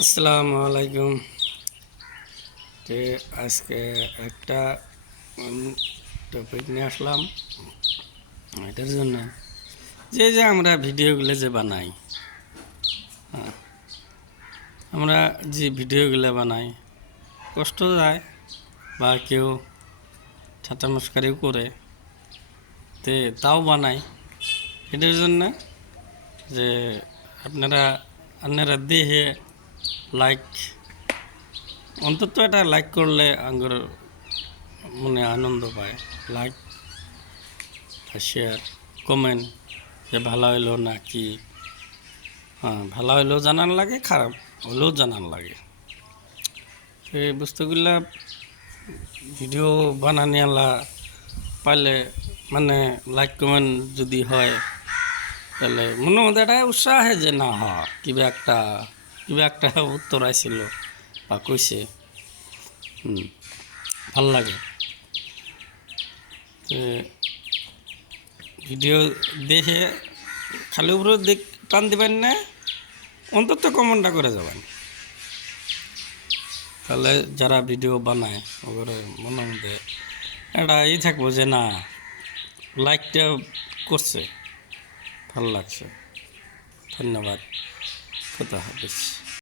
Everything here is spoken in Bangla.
আসসালামু আলাইকুম। যে আজকে একটা টপিক নিয়ে আসলাম এটার জন্য যে আমরা ভিডিওগুলো যে বানাই, হ্যাঁ, আমরা যে ভিডিওগুলো বানাই কষ্ট যায় বা কেউ ঠাট্টা মস্কারিও করে তাও বানাই এটার জন্য যে আপনারা দেখে লাইক অন্তত এটা লাইক করলে আঙ্গুর মনে আনন্দ পায়। লাইক শেয়ার কমেন্ট যে ভালো হইলো না কি, হ্যাঁ ভালো হইলেও জানান লাগে, খারাপ হলেও জানান লাগে। এই বস্তুগুলা ভিডিও বানানিয়ালা পাইলে মানে লাইক কমেন্ট যদি হয় তাহলে মনে মধ্যে একটা উৎসাহ হয় যে না কিবা একটা উত্তর আইছিল বা কইছে, ভাল লাগে। ভিডিও দেখে খালি উপরে টান দিবেন না, অন্তত কমেন্টটা করে যাবেন, তাহলে যারা ভিডিও বানায় ওগুলো মনের মধ্যে একটা থাকবো যে না লাইকটা করছে, ভালো লাগছে। ধন্যবাদ, খোদা হাফেজ।